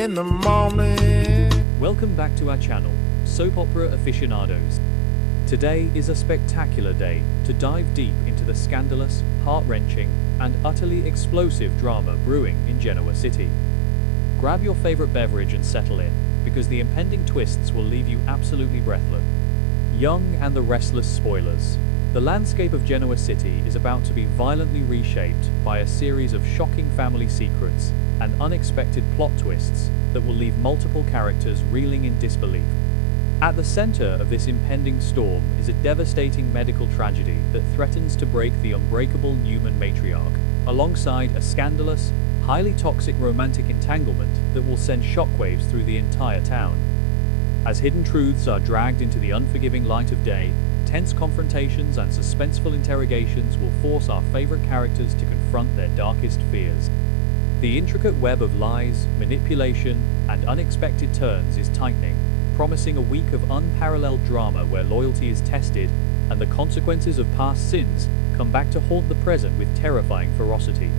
in the morning. Welcome back to our channel, Soap Opera Aficionados. Today is a spectacular day to dive deep into the scandalous, heart-wrenching, and utterly explosive drama brewing in Genoa City. Grab your favorite beverage and settle in, because the impending twists will leave you absolutely breathless. Young and the Restless Spoilers. The landscape of Genoa City is about to be violently reshaped by a series of shocking family secrets and unexpected plot twists that will leave multiple characters reeling in disbelief. At the center of this impending storm is a devastating medical tragedy that threatens to break the unbreakable Newman matriarch, alongside a scandalous, highly toxic romantic entanglement that will send shockwaves through the entire town. As hidden truths are dragged into the unforgiving light of day, tense confrontations and suspenseful interrogations will force our favorite characters to confront their darkest fears. The intricate web of lies, manipulation, and unexpected turns is tightening, promising a week of unparalleled drama where loyalty is tested and the consequences of past sins come back to haunt the present with terrifying ferocity.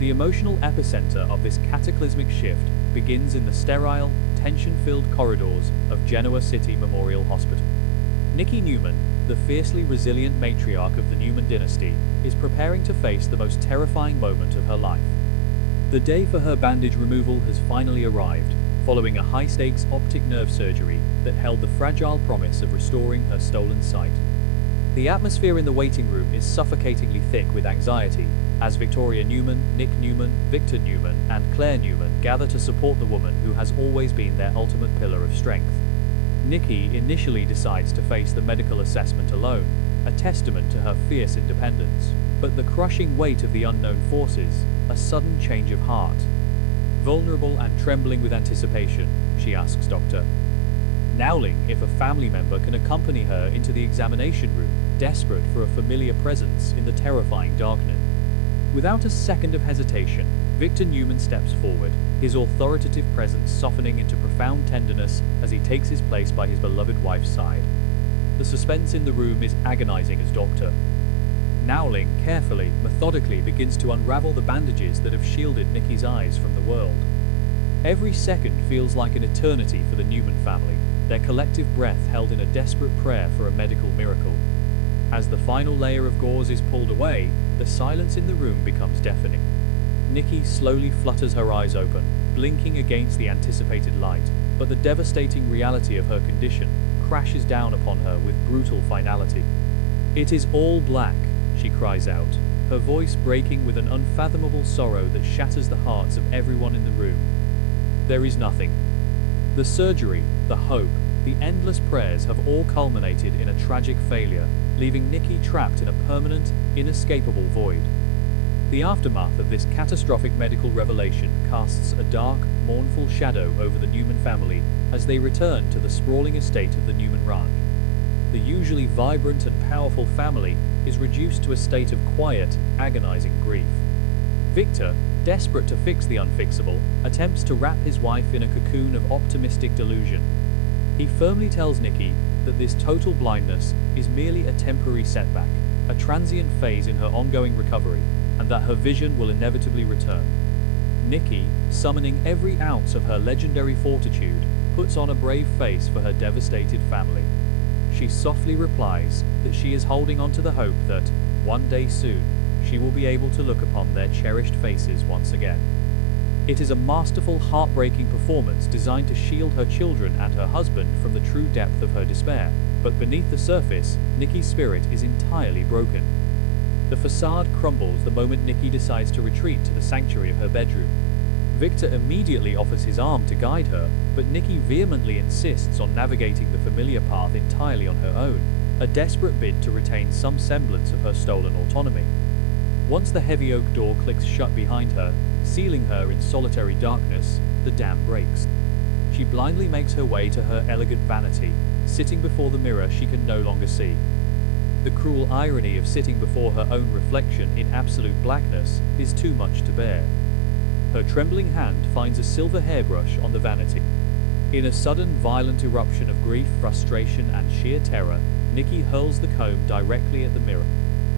The emotional epicenter of this cataclysmic shift begins in the sterile, tension-filled corridors of Genoa City Memorial Hospital. Nikki Newman, the fiercely resilient matriarch of the Newman dynasty, is preparing to face the most terrifying moment of her life. The day for her bandage removal has finally arrived, following a high-stakes optic nerve surgery that held the fragile promise of restoring her stolen sight. The atmosphere in the waiting room is suffocatingly thick with anxiety, as Victoria Newman, Nick Newman, Victor Newman, and Claire Newman gather to support the woman who has always been their ultimate pillar of strength. Nikki initially decides to face the medical assessment alone, a testament to her fierce independence, but the crushing weight of the unknown forces, a sudden change of heart. Vulnerable and trembling with anticipation, she asks Dr. Nowling if a family member can accompany her into the examination room, desperate for a familiar presence in the terrifying darkness. Without a second of hesitation, Victor Newman steps forward, his authoritative presence softening into profound tenderness as he takes his place by his beloved wife's side. The suspense in the room is agonizing as Dr. Nowling carefully, methodically begins to unravel the bandages that have shielded Nikki's eyes from the world. Every second feels like an eternity for the Newman family, their collective breath held in a desperate prayer for a medical miracle. As the final layer of gauze is pulled away, the silence in the room becomes deafening. Nikki slowly flutters her eyes open, blinking against the anticipated light, but the devastating reality of her condition crashes down upon her with brutal finality. "It is all black," she cries out, her voice breaking with an unfathomable sorrow that shatters the hearts of everyone in the room. There is nothing. The surgery, the hope, the endless prayers have all culminated in a tragic failure, leaving Nikki trapped in a permanent, inescapable void. The aftermath of this catastrophic medical revelation casts a dark, mournful shadow over the Newman family as they return to the sprawling estate of the Newman Ranch. The usually vibrant and powerful family is reduced to a state of quiet, agonizing grief. Victor, desperate to fix the unfixable, attempts to wrap his wife in a cocoon of optimistic delusion. He firmly tells Nikki that this total blindness is merely a temporary setback, a transient phase in her ongoing recovery, and that her vision will inevitably return. Nikki, summoning every ounce of her legendary fortitude, puts on a brave face for her devastated family. She softly replies that she is holding on to the hope that, one day soon, she will be able to look upon their cherished faces once again. It is a masterful, heartbreaking performance designed to shield her children and her husband from the true depth of her despair, but beneath the surface, Nikki's spirit is entirely broken. The facade crumbles the moment Nikki decides to retreat to the sanctuary of her bedroom. Victor immediately offers his arm to guide her, but Nikki vehemently insists on navigating the familiar path entirely on her own, a desperate bid to retain some semblance of her stolen autonomy. Once the heavy oak door clicks shut behind her, sealing her in solitary darkness, the dam breaks. She blindly makes her way to her elegant vanity, sitting before the mirror she can no longer see. The cruel irony of sitting before her own reflection in absolute blackness is too much to bear. Her trembling hand finds a silver hairbrush on the vanity. In a sudden, violent eruption of grief, frustration, and sheer terror, Nikki hurls the comb directly at the mirror.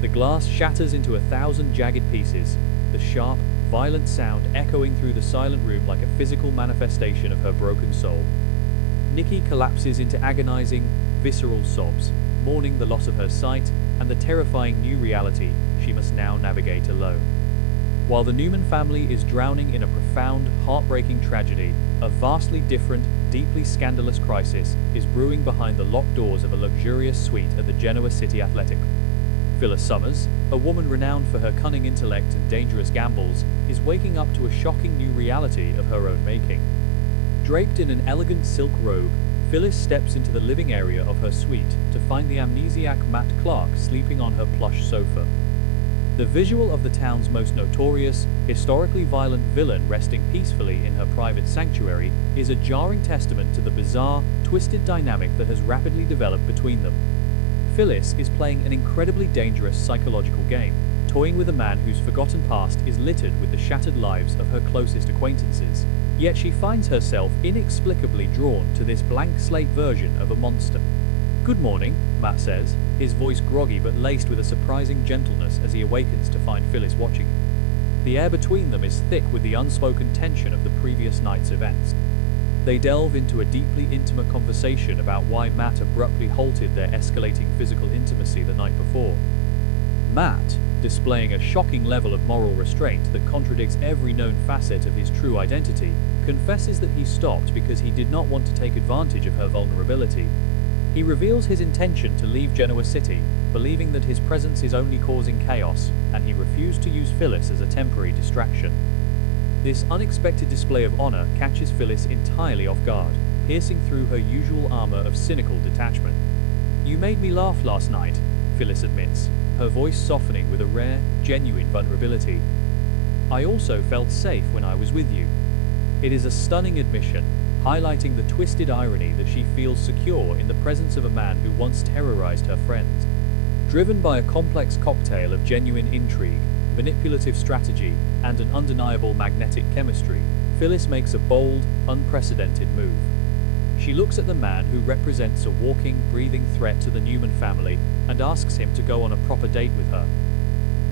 The glass shatters into 1,000 jagged pieces, the sharp, violent sound echoing through the silent room like a physical manifestation of her broken soul. Nikki collapses into agonizing, visceral sobs, mourning the loss of her sight and the terrifying new reality she must now navigate alone. While the Newman family is drowning in a profound, heartbreaking tragedy, a vastly different, deeply scandalous crisis is brewing behind the locked doors of a luxurious suite at the Genoa City Athletic. Phyllis Summers, a woman renowned for her cunning intellect and dangerous gambles, is waking up to a shocking new reality of her own making. Draped in an elegant silk robe, Phyllis steps into the living area of her suite to find the amnesiac Matt Clark sleeping on her plush sofa. The visual of the town's most notorious, historically violent villain resting peacefully in her private sanctuary is a jarring testament to the bizarre, twisted dynamic that has rapidly developed between them. Phyllis is playing an incredibly dangerous psychological game, toying with a man whose forgotten past is littered with the shattered lives of her closest acquaintances. Yet she finds herself inexplicably drawn to this blank slate version of a monster. "Good morning," Matt says, his voice groggy but laced with a surprising gentleness as he awakens to find Phyllis watching him. The air between them is thick with the unspoken tension of the previous night's events. They delve into a deeply intimate conversation about why Matt abruptly halted their escalating physical intimacy the night before. Matt, displaying a shocking level of moral restraint that contradicts every known facet of his true identity, confesses that he stopped because he did not want to take advantage of her vulnerability. He reveals his intention to leave Genoa City, believing that his presence is only causing chaos, and he refused to use Phyllis as a temporary distraction. This unexpected display of honor catches Phyllis entirely off guard, piercing through her usual armor of cynical detachment. "You made me laugh last night," Phyllis admits, her voice softening with a rare, genuine vulnerability. "I also felt safe when I was with you." It is a stunning admission, highlighting the twisted irony that she feels secure in the presence of a man who once terrorized her friends. Driven by a complex cocktail of genuine intrigue, manipulative strategy, and an undeniable magnetic chemistry, Phyllis makes a bold, unprecedented move. She looks at the man who represents a walking, breathing threat to the Newman family and asks him to go on a proper date with her.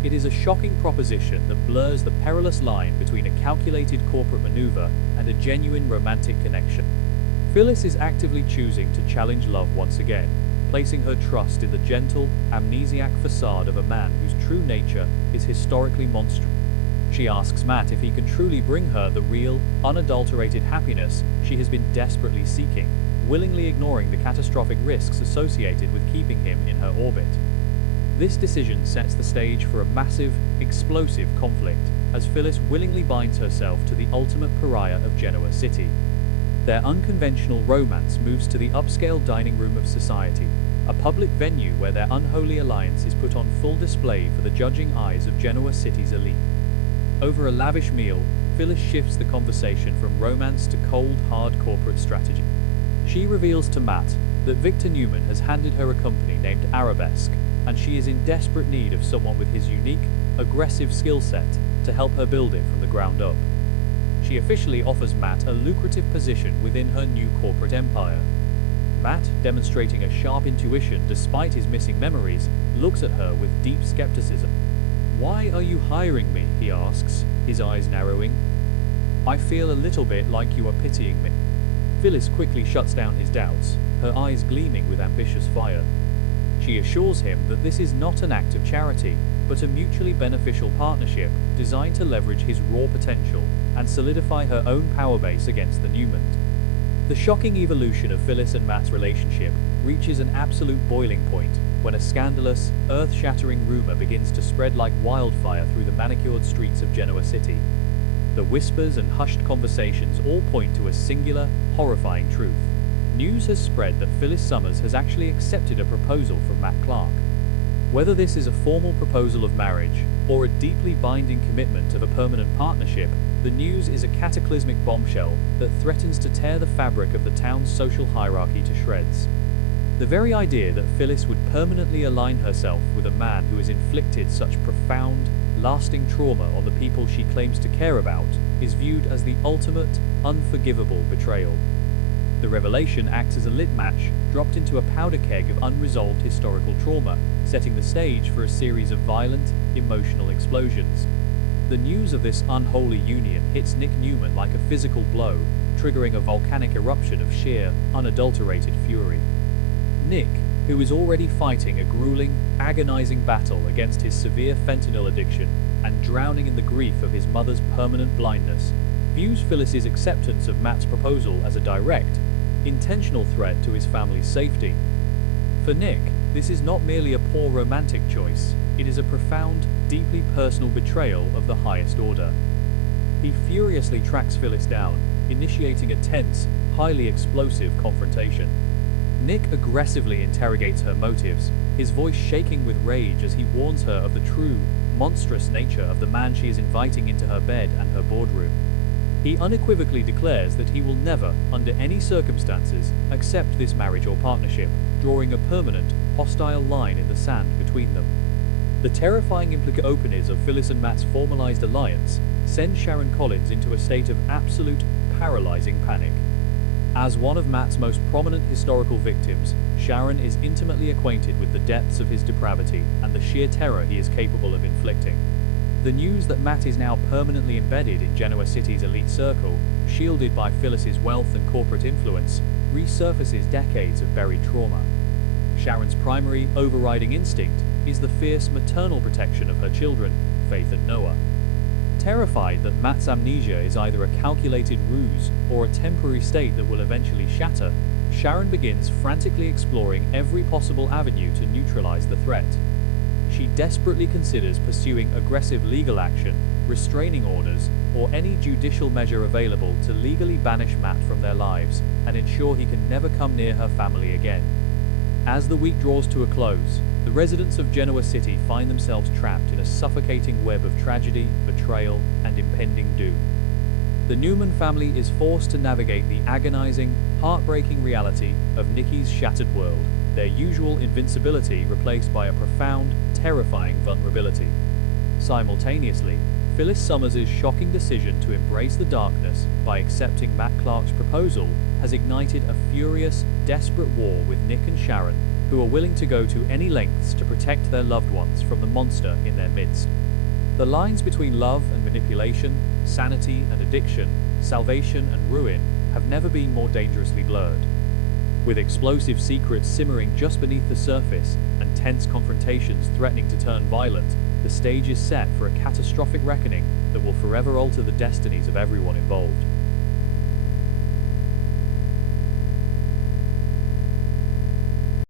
It is a shocking proposition that blurs the perilous line between a calculated corporate maneuver and a genuine romantic connection. Phyllis is actively choosing to challenge love once again, placing her trust in the gentle, amnesiac facade of a man whose true nature is historically monstrous. She asks Matt if he can truly bring her the real, unadulterated happiness she has been desperately seeking, willingly ignoring the catastrophic risks associated with keeping him in her orbit. This decision sets the stage for a massive, explosive conflict, as Phyllis willingly binds herself to the ultimate pariah of Genoa City. Their unconventional romance moves to the upscale dining room of society, a public venue where their unholy alliance is put on full display for the judging eyes of Genoa City's elite. Over a lavish meal, Phyllis shifts the conversation from romance to cold, hard corporate strategy. She reveals to Matt that Victor Newman has handed her a company named Arabesque, and she is in desperate need of someone with his unique, aggressive skill set to help her build it from the ground up. She officially offers Matt a lucrative position within her new corporate empire. Matt, demonstrating a sharp intuition despite his missing memories, looks at her with deep skepticism. "Why are you hiring me?" he asks, his eyes narrowing. "I feel a little bit like you are pitying me." Phyllis quickly shuts down his doubts, her eyes gleaming with ambitious fire. She assures him that this is not an act of charity, but a mutually beneficial partnership designed to leverage his raw potential and solidify her own power base against the Newmans. The shocking evolution of Phyllis and Matt's relationship reaches an absolute boiling point when a scandalous, earth-shattering rumor begins to spread like wildfire through the manicured streets of Genoa City. The whispers and hushed conversations all point to a singular, horrifying truth. News has spread that Phyllis Summers has actually accepted a proposal from Matt Clark. Whether this is a formal proposal of marriage or a deeply binding commitment of a permanent partnership, the news is a cataclysmic bombshell that threatens to tear the fabric of the town's social hierarchy to shreds. The very idea that Phyllis would permanently align herself with a man who has inflicted such profound, lasting trauma on the people she claims to care about is viewed as the ultimate, unforgivable betrayal. The revelation acts as a lit match dropped into a powder keg of unresolved historical trauma, setting the stage for a series of violent, emotional explosions. The news of this unholy union hits Nick Newman like a physical blow, triggering a volcanic eruption of sheer, unadulterated fury. Nick, who is already fighting a grueling, agonizing battle against his severe fentanyl addiction and drowning in the grief of his mother's permanent blindness, views Phyllis's acceptance of Matt's proposal as a direct, intentional threat to his family's safety. For Nick, this is not merely a poor romantic choice, it is a profound, deeply personal betrayal of the highest order. He furiously tracks Phyllis down, initiating a tense, highly explosive confrontation. Nick aggressively interrogates her motives, his voice shaking with rage as he warns her of the true, monstrous nature of the man she is inviting into her bed and her boardroom. He unequivocally declares that he will never, under any circumstances, accept this marriage or partnership, drawing a permanent, hostile line in the sand between them. The terrifying openings of Phyllis and Matt's formalized alliance send Sharon Collins into a state of absolute, paralyzing panic. As one of Matt's most prominent historical victims, Sharon is intimately acquainted with the depths of his depravity and the sheer terror he is capable of inflicting. The news that Matt is now permanently embedded in Genoa City's elite circle, shielded by Phyllis's wealth and corporate influence, resurfaces decades of buried trauma. Sharon's primary, overriding instinct is the fierce maternal protection of her children, Faith and Noah. Terrified that Matt's amnesia is either a calculated ruse or a temporary state that will eventually shatter, Sharon begins frantically exploring every possible avenue to neutralize the threat. She desperately considers pursuing aggressive legal action, restraining orders, or any judicial measure available to legally banish Matt from their lives and ensure he can never come near her family again. As the week draws to a close, the residents of Genoa City find themselves trapped in a suffocating web of tragedy, betrayal, and impending doom. The Newman family is forced to navigate the agonizing, heartbreaking reality of Nikki's shattered world, their usual invincibility replaced by a profound, terrifying vulnerability. Simultaneously, Phyllis Summers' shocking decision to embrace the darkness by accepting Matt Clark's proposal has ignited a furious, desperate war with Nick and Sharon, who are willing to go to any lengths to protect their loved ones from the monster in their midst. The lines between love and manipulation, sanity and addiction, salvation and ruin have never been more dangerously blurred. With explosive secrets simmering just beneath the surface and tense confrontations threatening to turn violent, the stage is set for a catastrophic reckoning that will forever alter the destinies of everyone involved.